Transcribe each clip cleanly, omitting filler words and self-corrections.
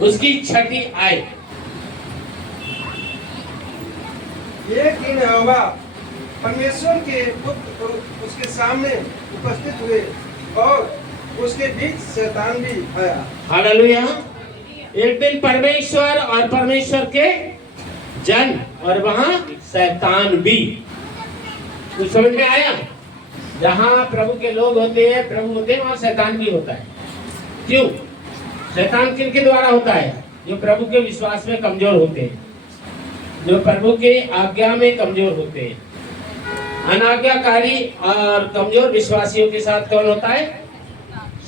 उसकी छठी आय। ये दिन यहोवा परमेश्वर के पुत्र उसके सामने उपस्थित हुए और उसके बीच शैतान भी आया। हालेलुया। एक दिन परमेश्वर और परमेश्वर के जन और वहां शैतान भी। कुछ समझ में आया? जहां प्रभु के लोग होते हैं, प्रभु होते हैं, वहां शैतान भी होता है। क्यों? शैतान किनके द्वारा होता है? जो प्रभु के विश्वास में कमजोर होते हैं, जो प्रभु के आज्ञा में कमजोर होते हैं। अनाज्ञाकारी और कमजोर विश्वासियों के साथ कौन होता है?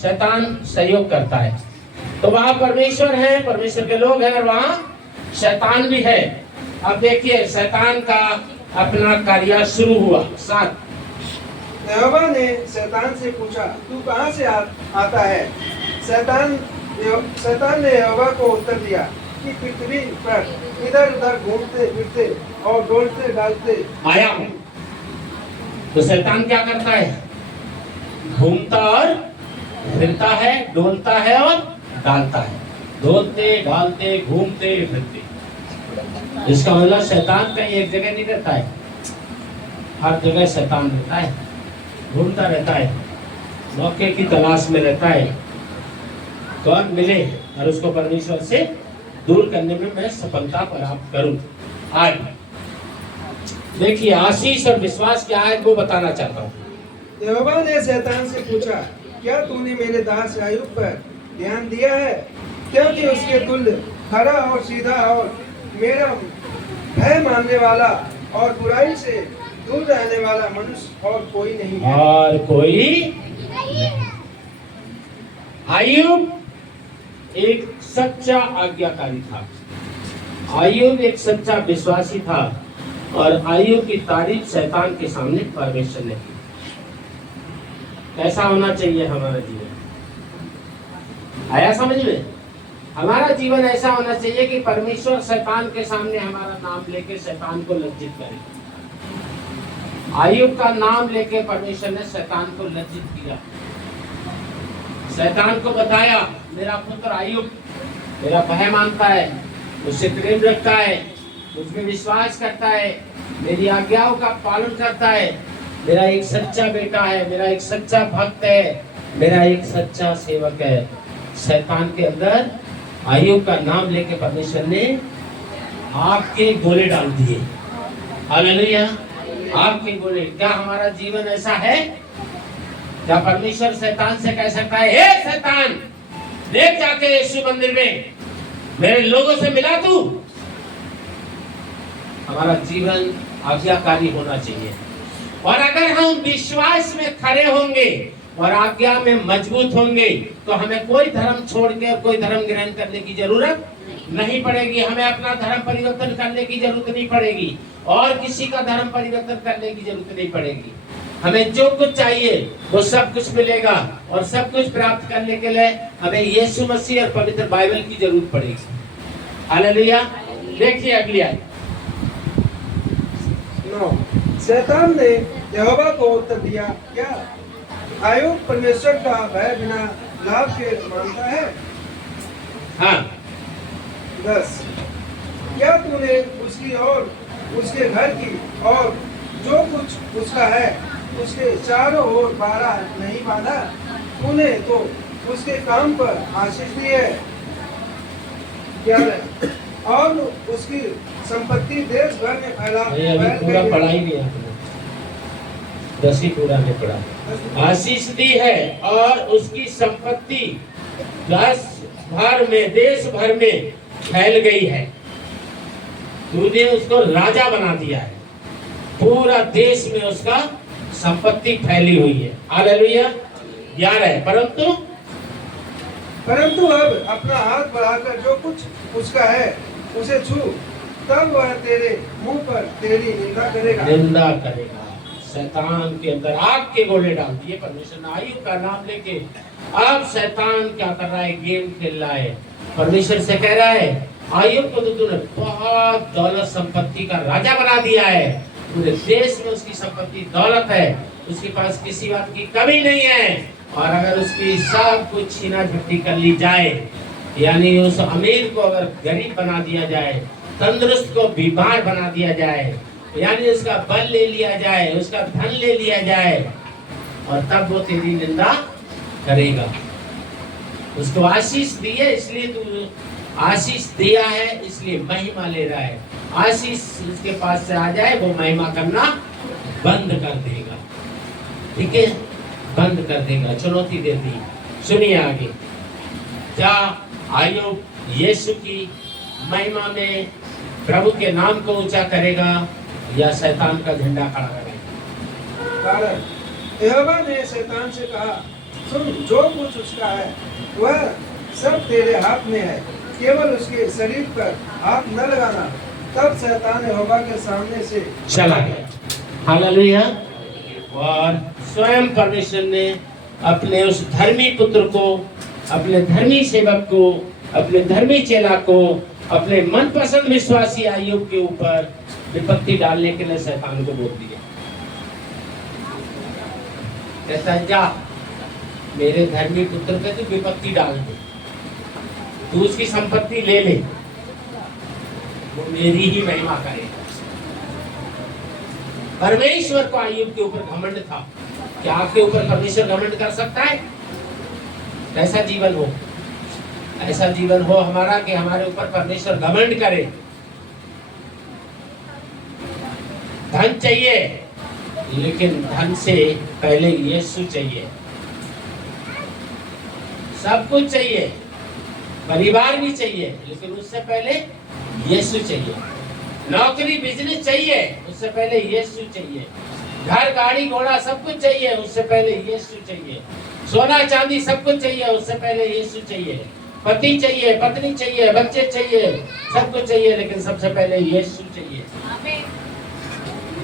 शैतान सहयोग करता है। तो वहां परमेश्वर है, परमेश्वर के लोग हैं, और वहां शैतान भी है। अब देखिए शैतान का अपना कार्य शुरू हुआ। 7 यहोवा ने शैतान से पूछा, तू कहाँ से आता है? शैतान ने यहोवा को उत्तर दिया कि पृथ्वी पर इधर उधर घूमते फिरते और डोलते डालते आया हूं। तो शैतान क्या करता है? घूमता और फिरता है, डोलता है और डालता है। डोलते डालते घूमते फिरते। इसका मतलब शैतान कहीं एक जगह नहीं रहता है, हर जगह शैतान रहता है, घूमता रहता है, मौके की तलाश में रहता है, कौन मिले और उसको परमेश्वर से दूर करने में मैं सफलता प्राप्त करूं। आज देखिए आशीष और विश्वास क्या है वो बताना चाहता हूं। यहोवा ने शैतान से पूछा, क्या तूने मेरे दास अय्यूब पर ध्यान दिया है? क्योंकि उसके तुल्य खरा और सीधा और मेरा भय मानने वाला और बुराई से दूर रहने वाला मनुष्य और कोई नहीं है। और कोई अय्यूब एक सच्चा आज्ञाकारी था। अय्यूब एक सच्चा विश्वासी था और अय्यूब की तारीफ शैतान के सामने परमेश्वर ने की। कैसा होना चाहिए हमारा जीवन? आया समझ में? हमारा जीवन ऐसा होना चाहिए कि परमेश्वर शैतान के सामने हमारा नाम लेके शैतान को लज्जित करे। अय्यूब का नाम लेके परमेश्वर ने शैतान को लज्जित किया। शैतान को बताया, मेरा पुत्र अय्यूब मेरा भय मानता है, मुझसे प्रेम रखता है, मुझमें विश्वास करता है, मेरी आज्ञाओं का पालन करता है, मेरा एक सच्चा बेटा है, मेरा एक सच्चा भक्त है, मेरा एक सच्चा सेवक है। शैतान के अंदर अय्यूब का नाम लेके परमेश्वर ने आग के गोले डाल दिए। हालेलुया। आग के गोले। क्या हमारा जीवन ऐसा है? क्या परमेश्वर शैतान से कह सकता है, हे शैतान देख जाके यीशु मंदिर में मेरे लोगों से मिला तू? हमारा जीवन आज्ञाकारी होना चाहिए। और अगर हम विश्वास में खड़े होंगे और आज्ञा में मजबूत होंगे तो हमें कोई धर्म छोड़ के और कोई धर्म ग्रहण करने की जरूरत नहीं पड़ेगी। हमें अपना धर्म परिवर्तन करने की जरूरत नहीं पड़ेगी और किसी का धर्म परिवर्तन करने की जरूरत नहीं पड़ेगी। हमें जो कुछ चाहिए वो सब कुछ मिलेगा और सब कुछ प्राप्त करने के लिए हमें यीशु मसीह और पवित्र बाइबल की जरूरत पड़ेगी। हालेलुया। देखिए अगली आयत। 9 शैतान ने यहोवा को उत्तर दिया, क्या अय्यूब परमेश्वर का भय बिना लाभ के मानता है? हाँ। 10 क्या तूने उसकी और उसके घर की और जो कुछ उसका है उसके चारों ओर बाड़ा नहीं बांधा? तूने तो उसके काम पर आशीष दी है। 11 और उसकी संपत्ति देश भर में फैल पूरा गई पढ़ाई नहीं आपने, 10 ही पूरा नहीं पढ़ा। आशीष दी है और उसकी संपत्ति देश भर में फैल गई है। तूने उसको राजा बना दिया है, पूरा देश में उसका संपत्ति फैली हुई है। हालेलुया। 11 परंतु अब अपना हाथ बढ़ाकर जो कुछ उसका है उसे छू, तब वह तेरे मुंह पर तेरी निंदा करेगा। शैतान के अंदर आग के गोले डाल दिए परमेश्वर ने अय्यूब का नाम लेके। अब शैतान क्या कर रहा है? गेम खेल रहा है। परमेश्वर से कह रहा है, अय्यूब को तो तूने बहुत दौलत संपत्ति का राजा बना दिया है, पूरे देश में उसकी संपत्ति दौलत है, उसके पास किसी बात की कमी नहीं है, और अगर उसकी सब कुछ छीना झपटी कर ली जाए यानी उस अमीर को अगर गरीब बना दिया जाए, तंदुरुस्त को बीमार बना दिया जाए, यानी उसका बल ले लिया जाए, उसका धन ले लिया जाए, और तब वो तेरी निंदा करेगा। उसको आशीष दी है इसलिए तू आशीष दिया है, इसलिए महिमा ले रहा है। आशीष उसके पास से आ जाए, वो महिमा करना बंद कर देगा। ठीक है, बंद कर देगा, चुनौती देती। सुनिए आगे, क्या आयुब यीशु की महिमा में प्रभु के नाम को ऊंचा करेगा या शैतान का झंडा खड़ा करेगा? कारण यहोवा ने शैतान से कहा, सुन, जो कुछ उसका है वह सब तेरे हाथ में है, केवल उसके शरीर पर हाथ न लगाना। तब शैतान यहोवा के सामने से चला गया। हालेलुया। और स्वयं परमेश्वर ने अपने उस धर्मी पुत्र को, अपने धर्मी सेवक को, अपने धर्मी चेला को, अपने मनपसंद विश्वासी आयुब के ऊपर विपत्ति डालने के लिए शैतान को बोल दिया। कहता है, जा मेरे धर्मी पुत्र पे तू विपत्ति डाल दे, तू उसकी संपत्ति ले ले, वो मेरी ही महिमा करेगा। परमेश्वर को आयुब के ऊपर घमंड था। क्या आपके ऊपर परमेश्वर घमंड कर सकता है? ऐसा जीवन हो, ऐसा जीवन हो हमारा कि हमारे ऊपर परमेश्वर घमंड करे। धन चाहिए, लेकिन धन से पहले यीशु चाहिए। सब कुछ चाहिए, परिवार भी चाहिए, लेकिन उससे पहले यीशु चाहिए। नौकरी बिजनेस चाहिए, उससे पहले यीशु चाहिए। घर गाड़ी घोड़ा सब कुछ चाहिए, उससे पहले यीशु चाहिए। सोना चांदी सब कुछ चाहिए, उससे पहले यीशु चाहिए। पति चाहिए, पत्नी चाहिए, बच्चे चाहिए, सब कुछ चाहिए, लेकिन सबसे पहले यीशु चाहिए।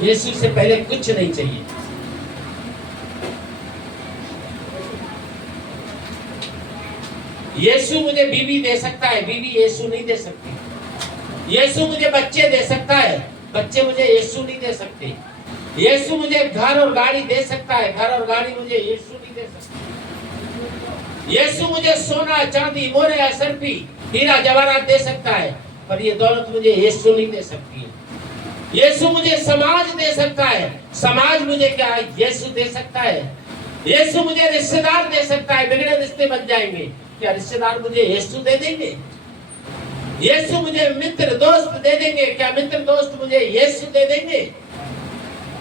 यीशु से पहले कुछ नहीं चाहिए। यीशु मुझे बीवी दे सकता है, बीवी यीशु नहीं दे सकती। यीशु मुझे बच्चे दे सकता है, बच्चे मुझे यीशु नहीं दे सकते। यीशु मुझे घर और गाड़ी दे सकता है, घर और गाड़ी मुझे यीशु नहीं दे सकती। यीशु मुझे सोना चांदी मोरे असरफी हीरा जवाहरात दे सकता है, पर ये दौलत मुझे यीशु नहीं दे सकती है। यीशु मुझे समाज दे सकता है, समाज मुझे क्या यीशु दे सकता है। यीशु मुझे रिश्तेदार दे सकता है, बिगड़े रिश्ते बन जाएंगे, क्या रिश्तेदार मुझे यीशु दे देंगे? यीशु मुझे मित्र दोस्त दे देंगे, क्या मित्र दोस्त मुझे यीशु दे देंगे?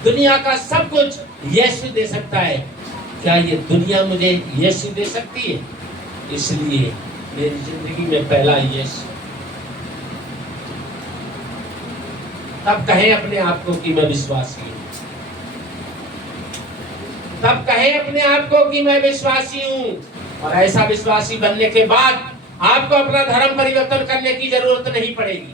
दुनिया का सब कुछ यीशु दे सकता है, क्या ये दुनिया मुझे यीशु दे सकती है? इसलिए मेरी जिंदगी में पहला यीशु। तब कहें अपने आप को कि मैं विश्वासी हूं, तब कहें अपने आप को कि मैं विश्वासी हूं। और ऐसा विश्वासी बनने के बाद आपको अपना धर्म परिवर्तन करने की जरूरत नहीं पड़ेगी,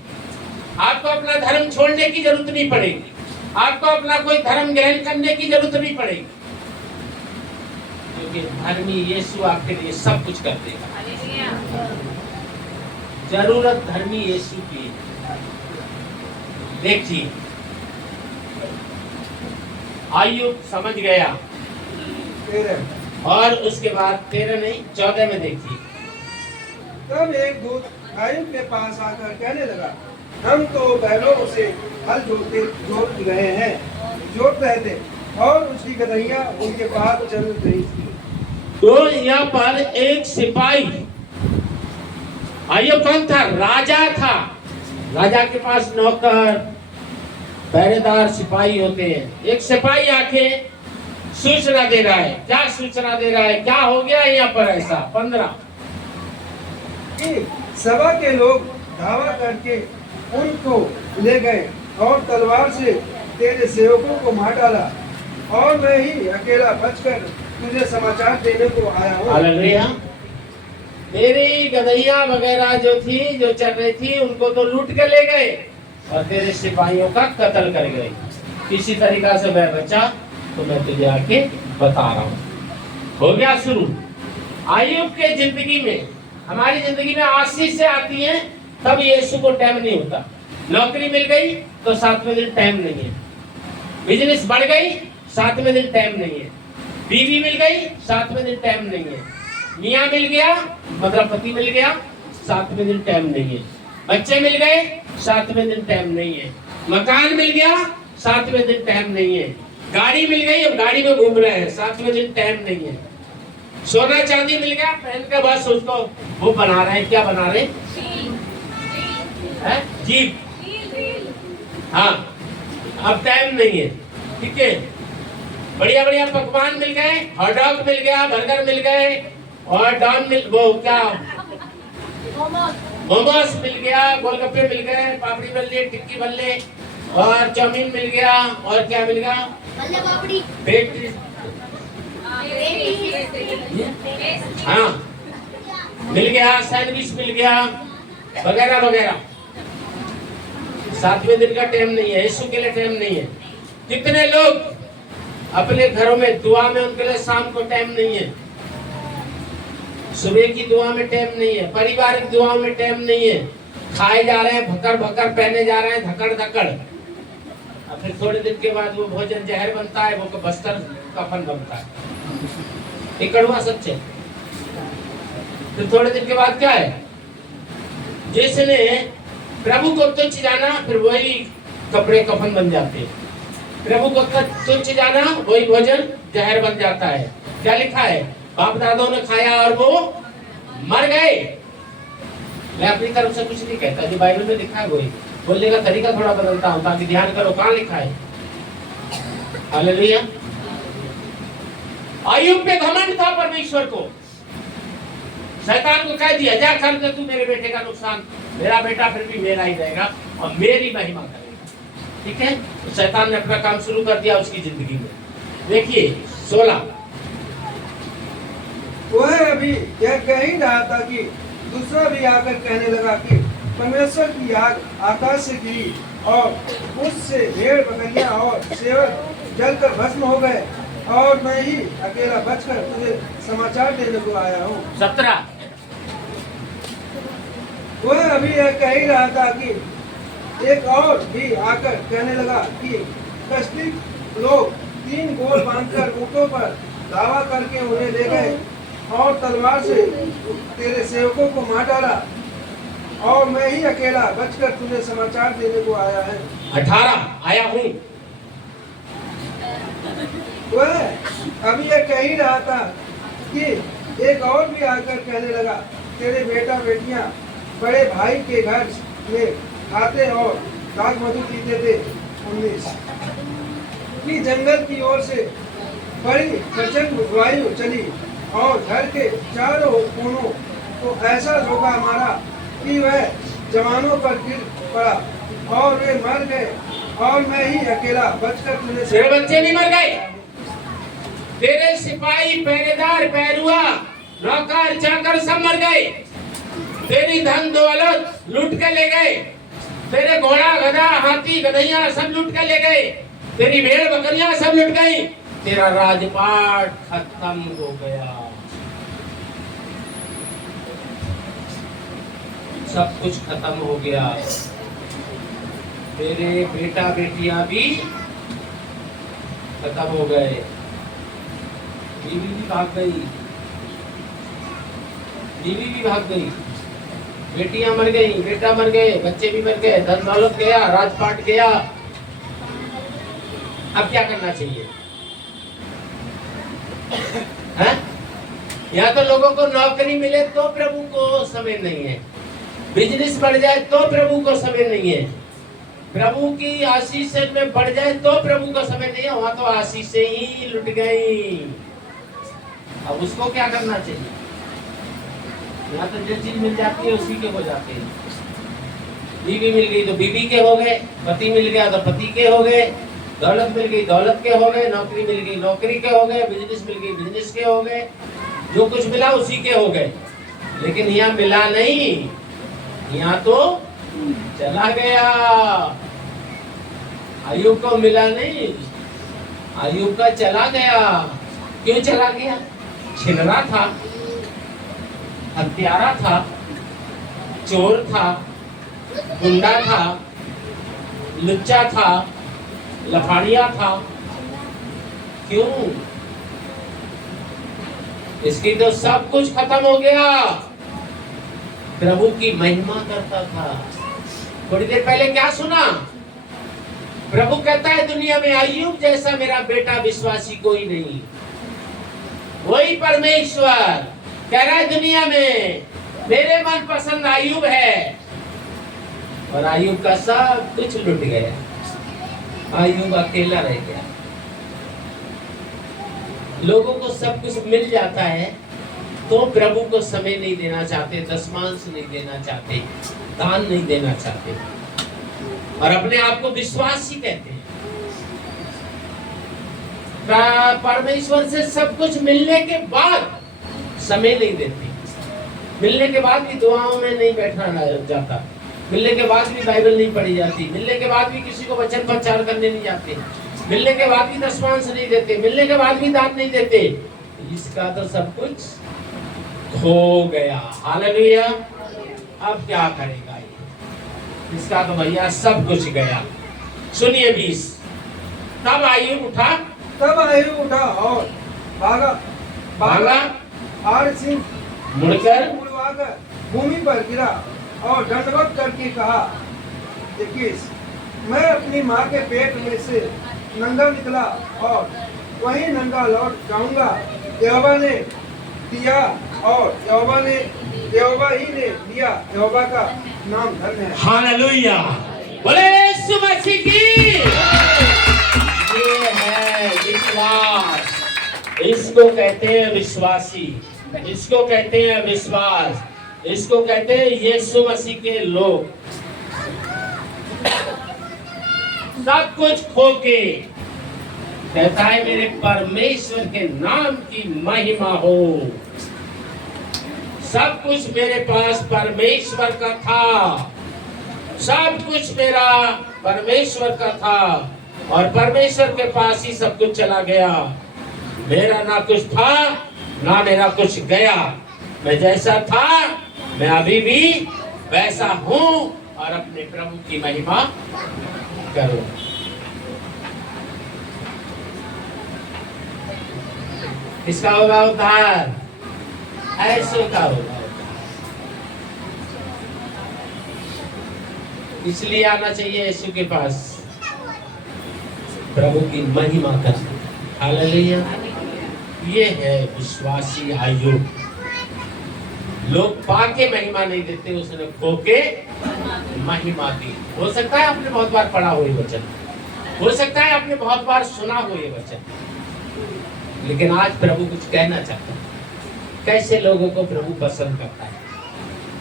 आपको अपना धर्म छोड़ने की जरूरत नहीं पड़ेगी, आपको अपना कोई धर्म ग्रहण करने की जरूरत नहीं पड़ेगी, क्योंकि धर्मी यीशु आपके लिए सब कुछ कर देगा। जरूरत धर्मी यीशु की। देखिए, आयुब समझ गया, और उसके बाद 13 नहीं 14 में देखिए। तब एक दूत आयुब के पास आकर कहने लगा, हम तो बैलों से हल जोत रहे थे और उसकी गदहियां उनके पास चल रही थी। तो यहाँ पर एक सिपाही, आयुब कौन था? राजा था। राजा के पास नौकर पहरेदार सिपाही होते हैं। एक सिपाही आके सूचना दे रहा है। क्या सूचना दे रहा है? क्या हो गया यहाँ पर ऐसा? 15 सभा के लोग धावा करके उनको ले गए और तलवार से तेरे सेवकों को मार डाला, और मैं ही अकेला बचकर तुझे समाचार देने को आया हूँ। हालेलुया। तेरी गदहियां वगैरह जो थी, जो चल रही थी, उनको तो लूट के ले गए और तेरे सिपाहियों का कत्ल कर गए। किसी तरीका से मैं बचा, तो मैं तुझे आके बता रहा हूँ। हो गया शुरू। आयुब के जिंदगी में, हमारी जिंदगी में आशीष से आती है, तब यीशु को टाइम नहीं होता। नौकरी मिल गई तो 7वें दिन टाइम नहीं है। बिजनेस बढ़ गई, 7वें दिन टाइम नहीं है। बीवी मिल गई, 7वें दिन टाइम नहीं है। मियाँ मिल गया, मतलब पति मिल गया, सातवें दिन टाइम नहीं है। बच्चे मिल गए, सातवें दिन टाइम नहीं है। मकान मिल गया, सातवें दिन टाइम नहीं है। गाड़ी मिल गई, अब गाड़ी में घूम रहे हैं, सातवें दिन टाइम नहीं है। सोना चांदी मिल गया, पहन के बस उसको वो बना रहे हैं, क्या बना रहे हैं? जीप। हाँ, अब टाइम नहीं है। ठीक है, बढ़िया बढ़िया पकवान मिल गए, हॉट डॉग मिल गया, बर्गर मिल गए, और डॉन मिल वो क्या मोमोस मिल गया, गोलगप्पे मिल गए, पापड़ी बल्ले, टिक्की बल्ले, और चाउमीन मिल गया, और क्या मिल गया? बल्ले पापड़ी। हाँ मिल गया, सैंडविच मिल गया, वगैरह वगैरह। सातवें दिन का टाइम नहीं है, यीशु के लिए टाइम नहीं है। कितने लोग अपने घरों में दुआ में, उनके लिए शाम को टाइम नहीं है, सुबह की दुआ में टाइम नहीं है, पारिवारिक दुआ में टाइम नहीं है। खाए जा रहे हैं, भकर भकर पहने जा रहे हैं, धकड़ धकड़। और फिर थोड़े दिन के बाद वो भोजन जहर बनता है, वो बस्तर कफन बनता है। ये कड़वा सच है। फिर थोड़े दिन के बाद क्या है? जिसने प्रभु को तुच्छ जाना, फिर वही कपड़े कफन बन जाते हैं। प्रभु को तुच्छ जाना, वही भोजन जहर बन जाता है। क्या लिखा है? बाप दादों ने खाया और वो मर गए। मैं अपनी तरफ से कुछ नहीं कहता, जो बाइबल में लिखा है वही बोलने का तरीका थोड़ा बदलता हूं, ताकि ध्यान करो कहां लिखा है। हालेलुया। अय्यूब पे घमंड था परमेश्वर को। शैतान को कह दिया, जा कर दे तू मेरे बेटे का नुकसान, मेरा बेटा फिर भी मेरा ही रहेगा और मेरी महिमा करेगा। ठीक है, तो शैतान ने अपना काम शुरू कर दिया उसकी जिंदगी में। देखिए 16। वह अभी यह कह ही रहा था कि दूसरा भी आकर कहने लगा कि परमेश्वर की आग आकाश से गिरी और उससे भेड़ बकरियां और सेवक जलकर भस्म हो गए, और मैं ही अकेला बचकर तुझे समाचार देने को आया हूँ। 17। वह अभी यह कह ही रहा था कि एक और भी आकर कहने लगा कि कश्ती लोग 3 गोल बांधकर ऊँटों पर दावा करके उन्हें ले गए और तलवार से तेरे सेवकों को मार डाला, और मैं ही अकेला बचकर तुझे समाचार देने को आया है। 18 आया हूँ। वह अभी यह कह ही रहा था कि एक और भी आकर कहने लगा, तेरे बेटा बेटियां बड़े भाई के घर में खाते और दाग मधु पीते थे। 19 कि जंगल की ओर से बड़ी प्रचंड वायु चली और घर के चारों कोनों को ऐसा झोंका मारा कि वह जवानों पर गिर पड़ा और वे मर गए, और मैं ही अकेला बचकर तुझे। तेरे बच्चे नहीं मर गए, तेरे सिपाही, पहरेदार, पैरुआ, नौकर, चाकर सब मर गए। तेरी धन दौलत लूट के ले गए, तेरे घोड़ा, गधा, हाथी, गधैया सब लूट के ले गए, तेरी भेड़ बकरियां सब लूट गई, तेरा राजपाट खत्म हो गया, सब कुछ खत्म हो गया। तेरे बेटा बेटियां भी खत्म हो गए, बीवी भी भाग गई, बीवी भी भाग गई, बेटियां मर गई, बेटा मर गए, बच्चे भी मर गए, धन दौलत गया, राजपाट गया। अब क्या करना चाहिए? या तो लोगों को नौकरी मिले तो प्रभु को समय नहीं है, बिजनेस बढ़ जाए तो प्रभु को समय नहीं है, प्रभु की आशीष में बढ़ जाए तो प्रभु का समय नहीं है, वहां तो आशीष ही लुट गई। अब उसको क्या करना चाहिए? यहाँ तो जो चीज मिल जाती है उसी के हो जाते हैं। बीवी मिल गई तो बीवी के हो गए, पति मिल गया तो पति के हो गए, दौलत मिल गई दौलत के हो गए, नौकरी मिल गई नौकरी के हो गए, बिजनेस मिल गई बिजनेस के हो गए, जो कुछ मिला उसी के हो गए। लेकिन यहाँ मिला नहीं, यहाँ तो चला गया। अय्यूब को मिला नहीं, अय्यूब का चला गया। क्यों चला गया? छिनरा था, हत्यारा था, चोर था, गुंडा था, लुच्चा था, लफाड़िया था। क्यों? इसकी तो सब कुछ खत्म हो गया। प्रभु की महिमा करता था। थोड़ी देर पहले क्या सुना? प्रभु कहता है दुनिया में अय्यूब जैसा मेरा बेटा विश्वासी कोई नहीं। वही परमेश्वर कह रहा है दुनिया में मेरे मन पसंद अय्यूब है, और अय्यूब का सब कुछ लुट गया। अय्यूब अकेला रह गया। लोगों को सब कुछ मिल जाता है तो प्रभु को समय नहीं देना चाहते, दशमांश नहीं देना चाहते, दान नहीं देना चाहते, और अपने आप को विश्वासी कहते हैं। परमेश्वर से सब कुछ मिलने के बाद समय नहीं देते। मिलने के बाद भी दुआओं में नहीं बैठना जाता, मिलने के बाद भी बाइबल नहीं पढ़ी जाती, मिलने के बाद भी किसी को वचन प्रचार करने नहीं जाते, मिलने के बाद भी दशमांश नहीं देते, मिलने के बाद भी दान नहीं देते। इसका तो सब कुछ खो गया। हालेलुया। अब क्या करेगा ये? इसका तो भैया सब कुछ गया। सुनिए 20। तब अय्यूब उठा और भागा और सिंह मुड़वाकर भूमि पर गिरा और दंडवत करके कहा, 21, मैं अपनी माँ के पेट में से नंगा निकला और वही नंगा लौट जाऊंगा। यहोवा ने दिया और यहोवा ही ने दिया। यहोवा का नाम धन्य है। हालेलुया। बोले यीशु मसीह की। ये है विश्वास। इसको कहते हैं विश्वासी, इसको कहते हैं विश्वास, इसको कहते हैं यीशु मसीह के लोग। सब कुछ खो के कहता है मेरे परमेश्वर के नाम की महिमा हो। सब कुछ मेरे पास परमेश्वर का था, सब कुछ मेरा परमेश्वर का था, और परमेश्वर के पास ही सब कुछ चला गया। मेरा ना कुछ था ना मेरा कुछ गया। मैं जैसा था मैं अभी भी वैसा हूं, और अपने प्रभु की महिमा करो। किसका होगा उद्धार? ऐसो का होगा। इसलिए आना चाहिए यीशु के पास, प्रभु की महिमा करना। हालेलुया। ये है विश्वासी अय्यूब। लोग पाके महिमा नहीं देते, उसने खो के महिमा दी। हो सकता है आपने बहुत बार पढ़ा हो ये वचन, हो सकता है आपने बहुत बार सुना हो ये वचन, लेकिन आज प्रभु कुछ कहना चाहता है। कैसे लोगों को प्रभु पसंद करता है,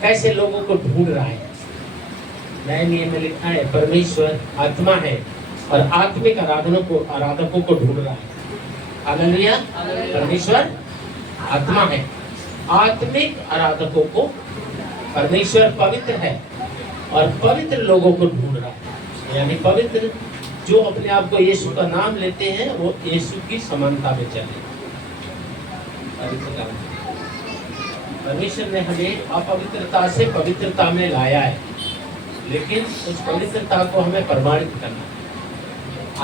कैसे लोगों को ढूंढ रहा है। नए नियम में लिखा है परमेश्वर आत्मा है और आत्मिक आराधकों को ढूंढ रहा है। हालेलुया। परमेश्वर आत्मा है, आत्मिक आराधकों को, परमेश्वर पवित्र है और पवित्र लोगों को ढूंढ रहा है। यानी पवित्र जो अपने आप को यीशु का नाम लेते हैं वो यीशु की समानता में चले। परमेश्वर ने हमें अपवित्रता से पवित्रता में लाया है, लेकिन उस पवित्रता को हमें प्रमाणित करना है।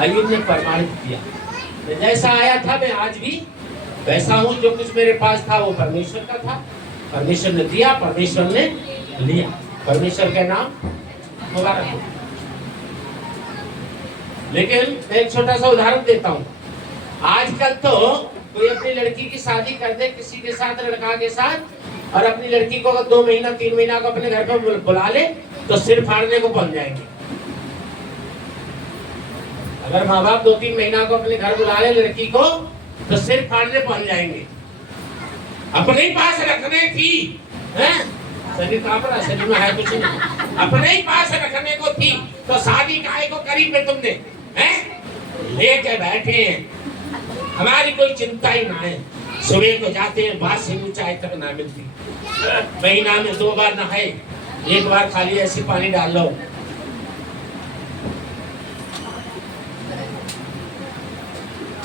अय्यूब ने प्रमाणित किया, मैं जैसा आया था मैं आज भी वैसा हूँ। जो कुछ मेरे पास था वो परमेश्वर का था, परमेश्वर ने दिया, परमेश्वर ने लिया। परमेश्वर का नाम मुबारक हो। लेकिन मैं एक छोटा सा उदाहरण देता हूँ। आजकल तो कोई अपनी लड़की की शादी कर दे किसी के साथ, लड़का के साथ, और अपनी लड़की को अगर 2 महीना 3 महीना को अपने घर पर बुला ले तो सिर फाड़ने को पहुंच जाएंगे। अगर माँ बाप 2-3 महीना को अपने घर बुला ले लड़की को तो सिर फाड़ने पहुंच जाएंगे। अपने ही पास रखने थी, हैं? शरीर कांप रहा, शरीर में है कुछ नहीं, अपने ही पास रखने को थी तो शादी काहे को करी पे तुमने, हैं? लेके बैठे हैं, हमारी कोई चिंता ही ना है। सुबह को जाते हैं, बात से ऊंचाई तक ना मिलती, महीना में 2 बार नहाए, 1 बार खाली ऐसे पानी डाल लो।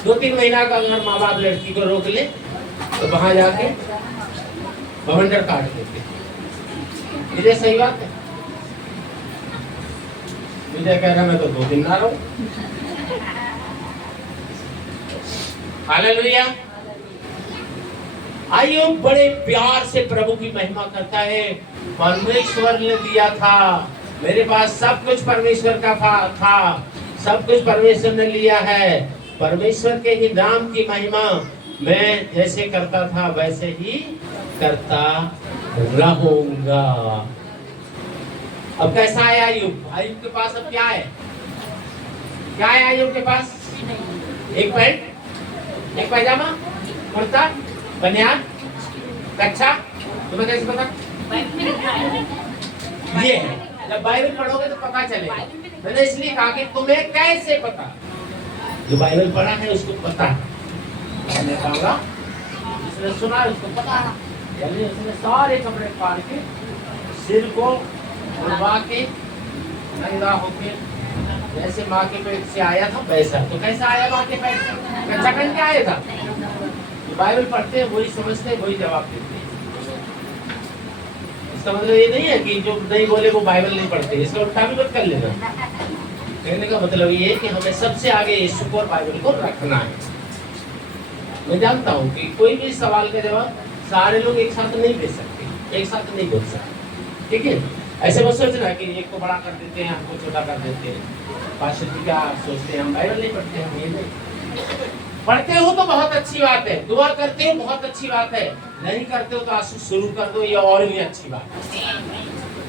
दो 3 महीना का अगर माँ बाप लड़की को रोक ले तो वहां जाके बवंडर काट देते। ये सही बात है? मुझे कह रहा मैं तो 2 दिन ना रहूं। हालेलुया। अय्यूब बड़े प्यार से प्रभु की महिमा करता है। परमेश्वर ने दिया था, मेरे पास सब कुछ परमेश्वर का था, सब कुछ परमेश्वर ने लिया है। परमेश्वर के ही नाम की महिमा मैं जैसे करता था वैसे ही करता रहूंगा। अब कैसा है अय्यूब? अय्यूब के पास अब क्या है? क्या है अय्यूब के पास? एक पैंट, एक पैजामा, कुर्ता, बनियान, कच्छा। तुम्हें कैसे पता? ये है, जब बाइबल पढ़ोगे तो पता चलेगा। मैंने इसलिए कहा कि तुम्हें कैसे पता? जो बाइबल पढ़ा है उसको पता है। मैंने कहा जिसने सुना है उसको पता है। यानी उसने सारे कपड़े फाड़ के, सिर को उड़वा के, नंगा होके, जैसे माँ के पेट से आया था वैसा। तो कैसा आया माँ के पेट से? कच्चा पहन के आया था। तो बाइबल पढ़ते हैं वही समझते हैं, वही जवाब देते हैं। इसका मतलब ये नहीं है कि जो नहीं बोले वो बाइबल नहीं पढ़ते, इसका उल्टा भी मत कर लेना। कहने का मतलब ये है कि हमें सबसे आगे यीशु को और बाइबल को रखना है। मैं जानता हूँ कि कोई भी सवाल का जवाब सारे लोग एक साथ नहीं दे सकते, एक साथ नहीं बोल सकते, ठीक है? ऐसे मत सोचना कि एक को बड़ा कर देते हैं, हमको छोटा कर देते हैं। पास्टर जी क्या सोचते हैं हम बाइबल नहीं पढ़ते? हम ये नहीं पढ़ते हो तो बहुत अच्छी बात है, दुआ करते हो बहुत अच्छी बात है, नहीं करते हो तो आज शुरू कर दो, ये और भी अच्छी बात है।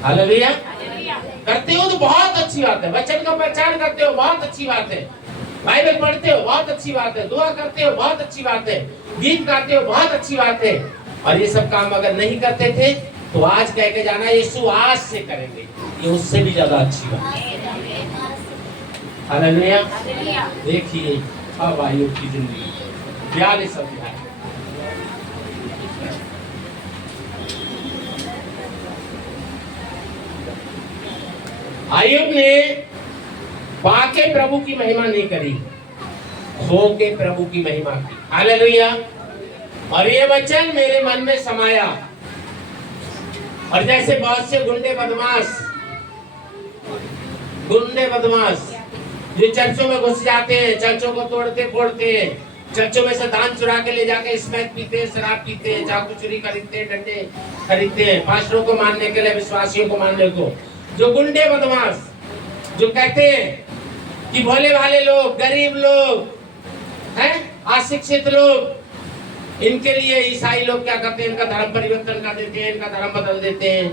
हालेलुया। करते हो तो बहुत अच्छी बात है, वचन का पहचान करते हो बहुत अच्छी बात है, बाइबल पढ़ते हो बहुत अच्छी बात है, दुआ करते हो बहुत अच्छी बात है, गीत गाते हो बहुत अच्छी बात है। और ये सब काम अगर नहीं करते थे तो आज कह के जाना यीशु आज से करेंगे, ये उससे भी ज्यादा अच्छी बात है। हालेलुया। देखिए अब अय्यूब की जिंदगी 42 अध्याय। अय्यूब ने पाके प्रभु की महिमा नहीं करी, खो के प्रभु की महिमा की। हालेलुया। और ये वचन मेरे मन में समाया। और जैसे बहुत से गुंडे बदमाश जो चर्चों में घुस जाते हैं, चर्चों को तोड़ते फोड़ते हैं, चर्चों में से दान चुरा के ले जाके स्मैक पीते हैं, शराब पीते हैं, चाकू चुरी खरीदते हैं, डंडे खरीदते हैं, पास्टरों को मारने के लिए, विश्वासियों को मारने को। जो गुंडे बदमाश जो कहते हैं कि भोले भाले लोग, गरीब लोग हैं, अशिक्षित लोग, इनके लिए ईसाई लोग क्या करते हैं? इनका धर्म परिवर्तन कर देते हैं, इनका धर्म बदल देते हैं।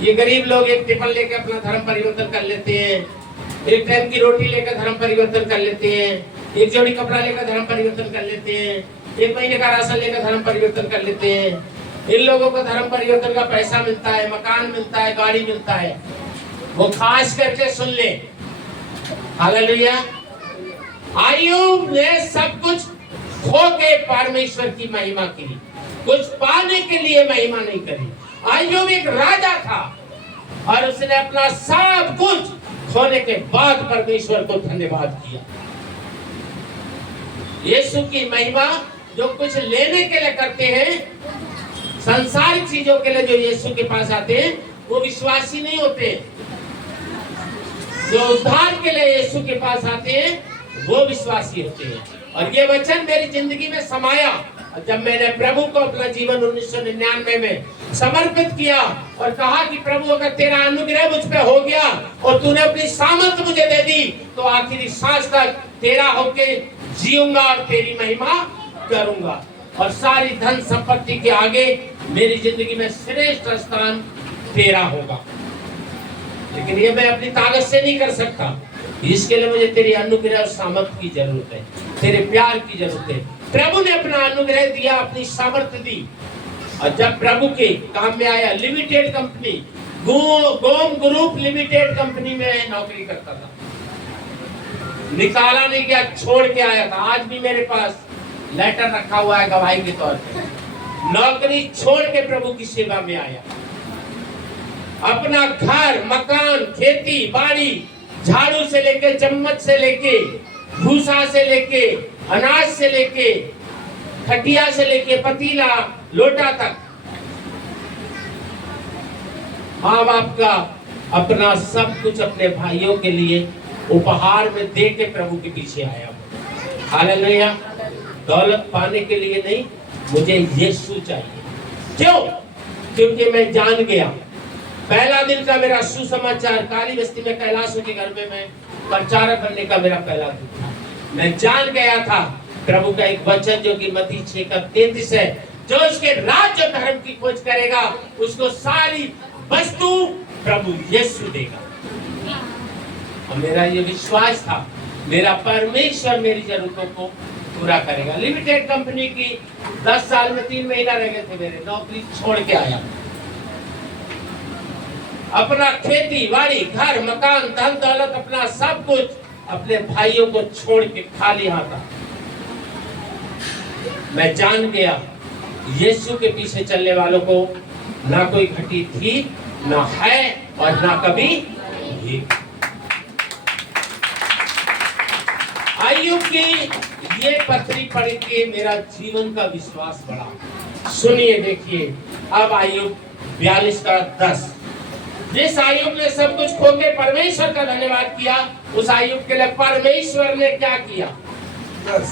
ये गरीब लोग एक टिफिन लेकर अपना धर्म परिवर्तन कर लेते हैं, एक टाइम की रोटी लेकर धर्म परिवर्तन कर लेते हैं, एक जोड़ी कपड़ा लेकर धर्म परिवर्तन कर लेते हैं, एक महीने का राशन लेकर धर्म परिवर्तन कर लेते हैं। इन लोगों को धर्म परिवर्तन का पैसा मिलता है, मकान मिलता है, गाड़ी मिलता है। वो खास करके सुन ले। हालेलुया। अय्यूब ने सब कुछ खो के परमेश्वर की महिमा की, कुछ पाने के लिए महिमा नहीं करी। अय्यूब एक राजा था और उसने अपना सब कुछ खोने के बाद परमेश्वर को धन्यवाद किया। यीशु की महिमा जो कुछ लेने के लिए करते हैं, संसारिक चीजों के लिए जो यीशु के पास आते हैं, वो विश्वासी नहीं होते। जो उद्धार के लिए यीशु के पास आते हैं वो विश्वासी होते हैं। और ये वचन मेरी जिंदगी में समाया जब मैंने प्रभु को अपना जीवन 1999 में समर्पित किया और कहा कि प्रभु अगर तेरा अनुग्रह मुझ पे हो गया और तूने अपनी सामर्थ मुझे दे दी तो आखिरी सांस तक तेरा होके जीऊंगा और तेरी महिमा करूंगा। और सारी धन संपत्ति के आगे मेरी जिंदगी में श्रेष्ठ स्थान तेरा होगा। लेकिन ये मैं अपनी ताकत से नहीं कर सकता, इसके लिए मुझे तेरी अनुग्रह और सामर्थ की जरूरत है, तेरे प्यार की जरूरत है। प्रभु ने अपना अनुग्रह दिया, अपनी सामर्थ दी। और जब प्रभु के काम में आया, लिमिटेड कंपनी, गोम ग्रुप लिमिटेड कंपनी में नौकरी करता था, निकाला नहीं गया, छोड़ के आया था। आज भी मेरे पास लेटर रखा हुआ है गवाही के तौर पे। नौकरी छोड़ के प्रभु की सेवा में आया। अपना घर, मकान, खेती बाड़ी, झाड़ू से लेके, चम्मच से लेके, भूसा से लेके, अनाज से लेके, खटिया से लेके, पतीला लोटा तक, माँ बाप का अपना सब कुछ अपने भाइयों के लिए उपहार में दे के प्रभु के पीछे आया। हालेलुया। दौलत पाने के लिए नहीं, मुझे यीशु चाहिए। क्यों? क्योंकि मैं जान गया, पहला दिन का मेरा सुसमाचार काली बस्ती में कैलाशों के घर में मैं प्रचारक बनने का मेरा पहला दिन था। मैं जान गया था प्रभु का एक वचन जो कि मत्ती 6:33 है, जो उसके राज्य और धर्म की खोज करेगा उसको सारी वस्तु प्रभु यीशु देगा। और मेरा ये विश्वास था मेरा परमेश्वर मेरी जरूरतों को पूरा करेगा। लिमिटेड कंपनी की 10 साल में 3 महीना रह गए थे मेरे, नौकरी छोड़ के आया। अपना खेती बाड़ी घर मकान धन दौलत अपना सब कुछ अपने भाइयों को छोड़ के खाली हाथ आया। मैं जान गया यीशु के पीछे चलने वालों को ना कोई घटी थी ना है और ना कभी भी। अय्यूब की ये पत्री पढ़ के मेरा जीवन का विश्वास बढ़ा। सुनिए देखिए, अब अय्यूब 42:10। जिस अय्यूब ने सब कुछ खो के परमेश्वर का धन्यवाद किया, उस अय्यूब के लिए परमेश्वर ने क्या किया? 10।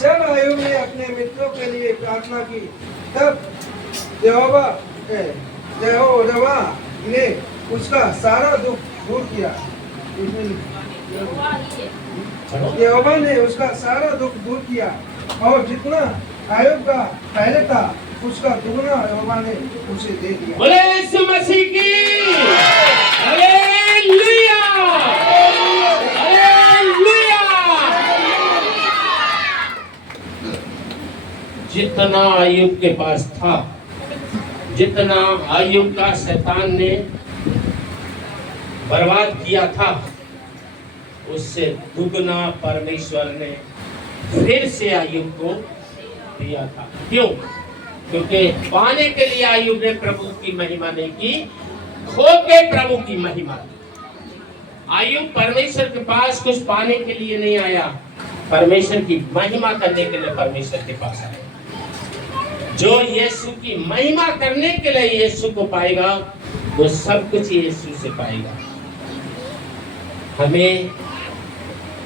जब अय्यूब ने अपने मित्रों के लिए प्रार्थना की, तब यहोवा ने उसका सारा दुख दूर किया। यहोवा ने उसका सारा दुख दूर किया और जितना अय्यूब का पहले था उसका दुगना यहोवा ने उसे दे दिया। बोले यीशु मसीह की हालेलुया, हालेलुया। जितना अय्यूब के पास था, जितना अय्यूब का शैतान ने बर्बाद किया था, उससे दुगना परमेश्वर ने फिर से अय्यूब को दिया था। क्यों? क्योंकि पाने के लिए अय्यूब ने प्रभु की महिमा नहीं की, खो के प्रभु की महिमा की। अय्यूब परमेश्वर के पास कुछ पाने के लिए नहीं आया, परमेश्वर की महिमा करने के लिए परमेश्वर के पास आया। जो यीशु की महिमा करने के लिए यीशु को पाएगा, वो सब कुछ यीशु से पाएगा। हमें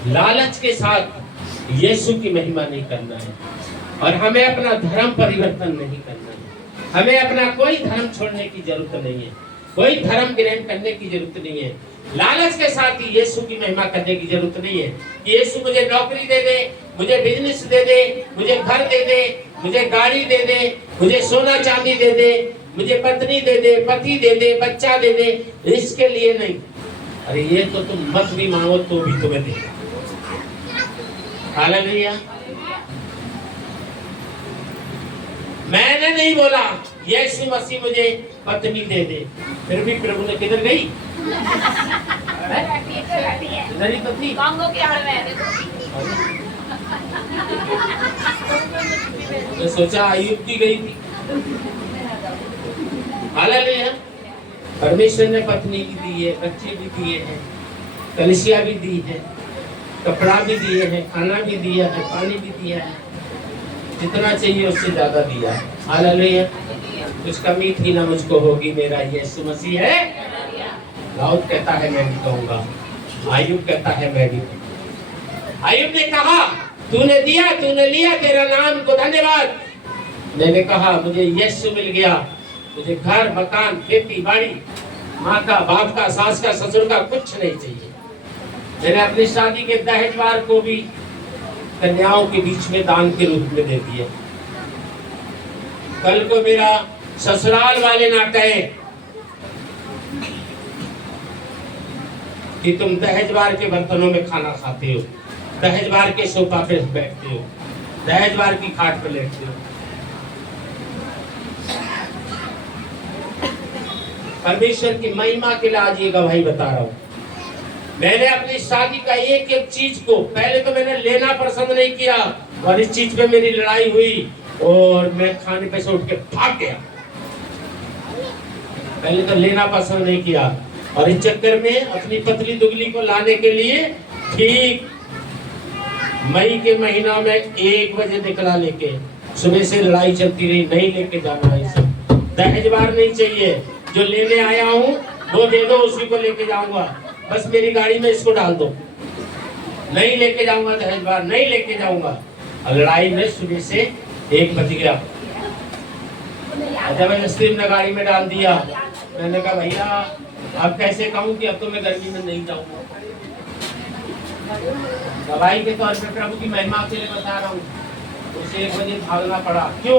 लालच के साथ यीशु की महिमा नहीं करना है और हमें अपना धर्म परिवर्तन नहीं करना है। हमें अपना कोई धर्म छोड़ने की जरूरत नहीं है, कोई धर्म ग्रहण करने की जरूरत नहीं है। लालच के साथ ही यीशु की महिमा करने की जरूरत नहीं है कि यीशु मुझे नौकरी दे दे, मुझे बिजनेस दे दे, मुझे घर दे दे, मुझे गाड़ी दे दे, मुझे सोना चांदी दे दे, मुझे पत्नी दे दे, पति दे दे, बच्चा दे दे। इसके लिए नहीं, अरे ये तो तुम मत भी मांगो तो भी तुम्हें देगा। हालेलुया। मैंने नहीं बोला यीशु मसीह मुझे पत्नी दे दे, फिर भी प्रभु ने किधर गई? नहीं पत्नी कांगो के हाल में तो सोचा अय्यूब की गई थी। हालेलुया। परमेश्वर ने पत्नी भी दी है, बच्चे भी दिए हैं, कलिसिया भी दी है, कपड़ा भी दिए हैं, खाना भी दिया है, पानी भी दिया है, जितना चाहिए उससे ज्यादा दिया है। हालेलुया। कुछ कमी थी ना मुझको होगी, मेरा यीशु मसीह है। दाऊद कहता है मैं भी कहूंगा, अय्यूब कहता है मैं भी कहूंगा। अय्यूब ने कहा तूने दिया, तूने लिया, तेरा नाम को धन्यवाद। मैंने कहा मुझे यीशु मिल गया, मुझे घर मकान खेती बाड़ी माँ का बाप का सास का ससुर का कुछ नहीं चाहिए। मैंने अपनी शादी के दहेजवार को भी कन्याओं के बीच में दान के रूप में दे दिया। कल को मेरा ससुराल वाले ना कहे कि तुम दहेजवार के बर्तनों में खाना खाते हो, दहेजवार के सोफा पे बैठते हो, दहेजवार की खाट पर लेटते हो। परमेश्वर की महिमा के लिए आज ये गवाही बता रहा हूँ। मैंने अपनी शादी का एक एक चीज को पहले तो मैंने लेना पसंद नहीं किया और इस चीज पे मेरी लड़ाई हुई और मैं खाने पे से उठ के भाग गया। पहले तो लेना पसंद नहीं किया और इस चक्कर में अपनी पतली दुगली को लाने के लिए ठीक मई के महीना में 1 बजे निकला लेके, सुबह से लड़ाई चलती रही, नहीं लेके जाना है सब, दहेजवार नहीं चाहिए, जो लेने आया हूँ वो दे दो, उसी को लेके जाऊंगा, बस मेरी गाड़ी में इसको डाल दो, नहीं लेके जाऊंगा दहेजवार, नहीं लेके जाऊंगा। और लड़ाई में सुबह से 1 बज गया। जबरदस्ती ने गाड़ी में डाल दिया। मैंने कहा भैया अब कैसे कहूँ कि अब तो मैं गर्मी में नहीं जाऊंगा। दवाई के तौर पे प्रभु की महिमा के लिए बता रहा हूँ। उसे 1 बजे भागना पड़ा। क्यों?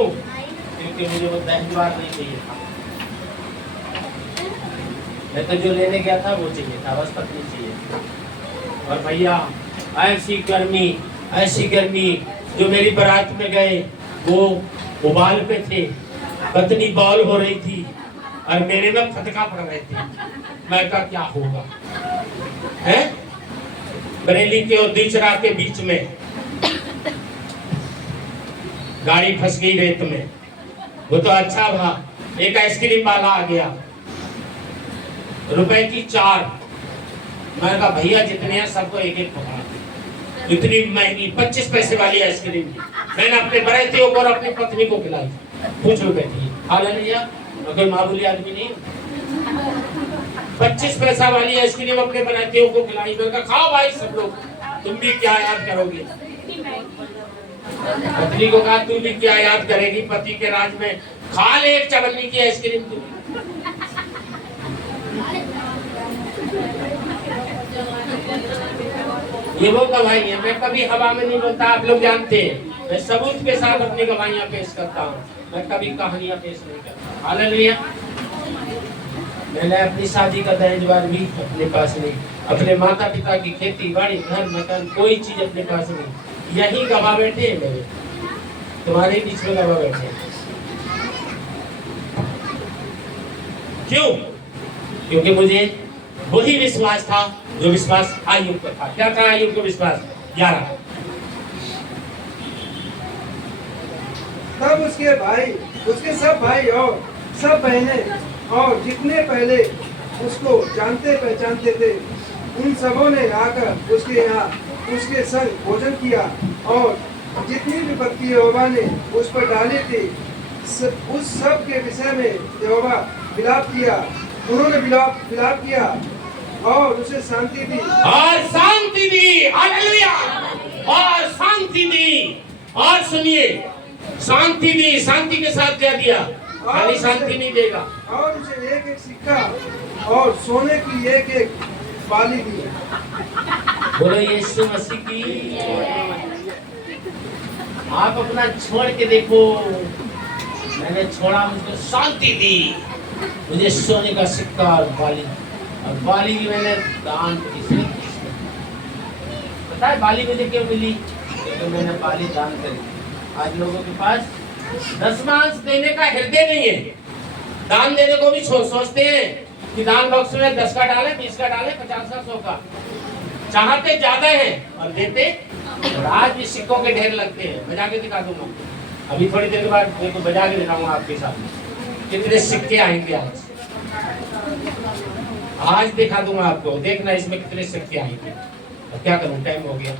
क्योंकि मुझे वो दहजवार नहीं चाहिए था। मैं तो जो लेने गया था वो चाहिए था, बस पत्नी चाहिए। और भैया ऐसी गर्मी जो मेरी बारात में गए वो उबाल पे थे, पत्नी बॉल हो रही थी और मेरे में फटका पड़ रहे थे। मैं कहा क्या होगा है? बरेली के और दिचरा के बीच में गाड़ी फंस गई रेत में। वो तो अच्छा था, एक आइसक्रीम वाला आ गया, रुपए की 4। मैंने कहा भैया जितने हैं सबको एक एक पकड़ा। इतनी महंगी 25 पैसे वाली आइसक्रीम थी। मैंने अपने बरातियों को और अपनी पत्नी को खिलाई। कुछ रुपए थी। हालांकि कोई मामूली आदमी नहीं। 25 पैसा वाली आइसक्रीम अपने बरातियों को खिलाई। मैंने कहा खाओ भाई सब लोग, तुम भी क्या याद करोगे। पत्नी को कहा तू भी क्या याद करेगी, पति के राज में खा ले एक चवन्नी की आइसक्रीम। तू ये वो गवाही है। मैं कभी हवा में नहीं बोलता, आप लोग जानते हैं। मैं सबूत के साथ अपनी गवाहियां पेश करता हूँ। मैं कभी कहानियां पेश नहीं करता। हालेलुया। मैंने अपनी शादी का दहेजवार भी अपने पास नहीं, अपने माता पिता की खेती बाड़ी घर मकान कोई चीज अपने पास नहीं। यही गवाह बैठे हैं मेरे, तुम्हारे बीच में गवाह बैठे हैं। क्यों? क्योंकि मुझे वही विश्वास था जो विश्वास आयुब का था। क्या था आयुब का विश्वास? 11। तब उसके भाई, उसके सब भाई और सब बहनें और जितने पहले उसको जानते पहचानते थे, उन सबों ने आकर उसके यहाँ उसके संग भोजन किया। और जितनी भी विपत्ति यहोवा ने उस पर डाली थी, उस सब के विषय में यहोवा विलाप किया। उन्होंने विलाप किया और उसे शांति दी। और शांति दी। हालेलुया। और शांति दी। और सुनिए, शांति दी। शांति के साथ क्या दिया? खाली शांति नहीं देगा, और उसे एक एक सिक्का और सोने की एक एक बाली दी। बोलो यीशु मसीह की। आप अपना छोड़ के देखो। मैंने छोड़ा, मुझको शांति दी, मुझे सोने का सिक्का और बाली। और बाली भी मैंने दान की। पता है बाली मुझे क्यों मिली? क्योंकि मैंने बाली दान करी। आज लोगों के पास दशमांश देने का हृदय नहीं है। दान देने को भी सोचते हैं कि दान बॉक्स में 10 का डाले, 20 का डाले, 50 का, 100 का। चाहते ज्यादा है और देते। और आज भी सिक्कों के ढेर लगते हैं। बजा के दिखा दूंगा अभी थोड़ी देर के बाद। देखो बजा के दिखाऊंगा आपके साथ कितने सिक्के आएंगे। आज दिखा दूंगा आपको, देखना इसमें कितने सिक्के आएंगे। अब क्या करूं, टाइम हो गया।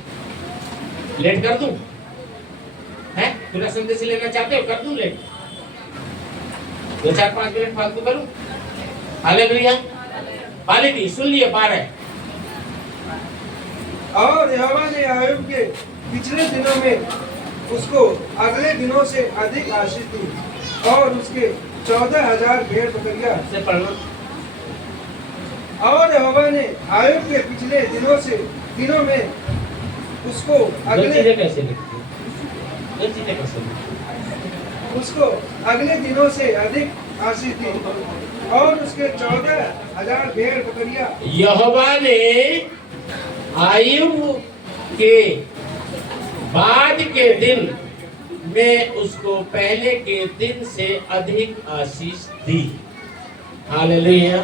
लेट कर दूं? है पूरा संदेश लेना चाहते हो? कर दूं लेट? 2-4-5 मिनट फालतू करूं? हालेलुया। हालेलुया। सुन लिए 12। और यहोवा ने आयुब के पिछले दिनों में उसको अगले दिनों से अधिक आशीष दी और उसके 14,000 भेड़ बकरियां से पढ़ना। और यहोवा ने आयुब के पिछले दिनों में उसको अगले दिनों से अधिक आशीष दी और उसके 14,000 भेड़ बकरियां। यहोवा ने आयुब के बाद के दिन में उसको पहले के दिन से अधिक आशीष दी। हालेलुया।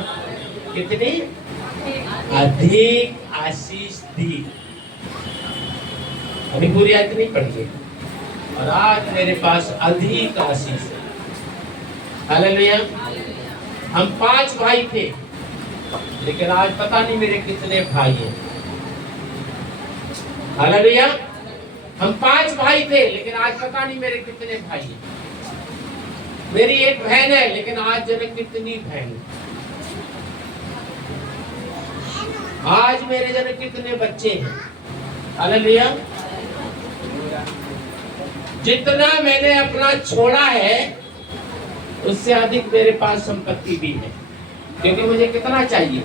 कितनी अधिक आशीष दी। अभी पूरी आयत नहीं पढ़ी और आज मेरे पास अधिक आशीष है। हालेलुया। हम 5 भाई थे, लेकिन आज पता नहीं मेरे कितने भाई हैं। हालेलुया। हम 5 भाई थे, लेकिन आज पता नहीं मेरे कितने भाई हैं। मेरी एक बहन है, लेकिन आज जाने कितनी बहन। आज मेरे जाने कितने बच्चे हैं। हालेलुया। जितना मैंने अपना छोड़ा है उससे अधिक मेरे पास संपत्ति भी है, क्योंकि मुझे कितना चाहिए?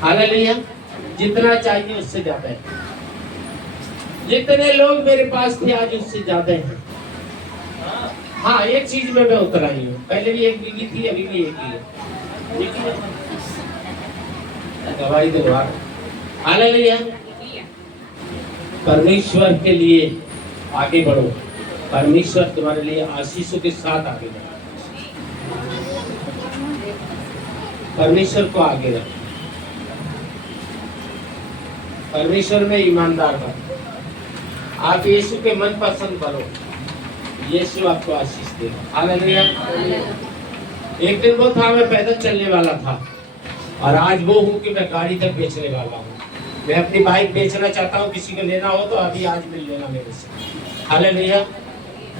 हालेलुया, जितना चाहिए उससे ज्यादा है। जितने लोग मेरे पास थे आज उससे ज्यादा है। हाँ, एक चीज में मैं उतर आई हूँ, पहले भी एक बीवी थी, अभी भी एक ही है। गवाही दो। हालेलुया, परमेश्वर के लिए आगे बढ़ो, परमेश्वर तुम्हारे लिए आशीषों के साथ आगे बढ़ो। परमेश्वर को आगे रखो, परमेश्वर में ईमानदार बनो, आप यीशु के मन पसंद बनो, यीशु आपको आशीष देगा। हालेलुया। एक दिन वो था मैं पैदल चलने वाला था, और आज वो हूँ कि मैं गाड़ी तक बेचने वाला हूँ। मैं अपनी बाइक बेचना चाहता हूँ, किसी को लेना हो तो अभी आज मिल लेना मेरे से। Hallelujah,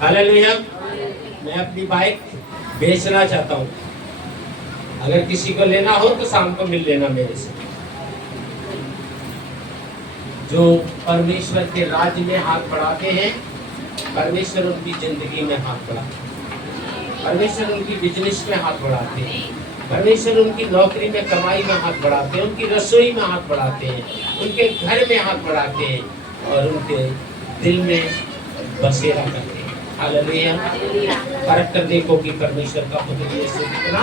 hallelujah. मैं अपनी बाइक बेचना चाहता हूँ, अगर किसी को लेना हो तो शाम को मिल लेना मेरे से। जो परमेश्वर के राज्य में हाथ बढ़ाते हैं, परमेश्वर उनकी जिंदगी में हाथ बढ़ाते हैं, परमेश्वर उनकी बिजनेस में हाथ बढ़ाते हैं, परमेश्वर उनकी नौकरी में, कमाई में हाथ बढ़ाते हैं, उनकी रसोई में हाथ बढ़ाते हैं, उनके घर में हाथ बढ़ाते हैं, और उनके दिल में बसेरा करते हैं। हालेलुया। परख कर देखो कि परमेश्वर का हुक्म यीशु कितना,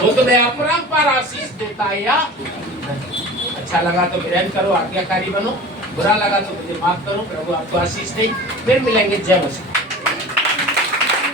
वो तुम्हें अपरंपार आशीष देता है या नहीं। अच्छा लगा तो ग्रहण करो, आज्ञाकारी बनो, बुरा लगा तो मुझे माफ करो। प्रभु आपको आशीष दे। फिर मिलेंगे। जय मसीह।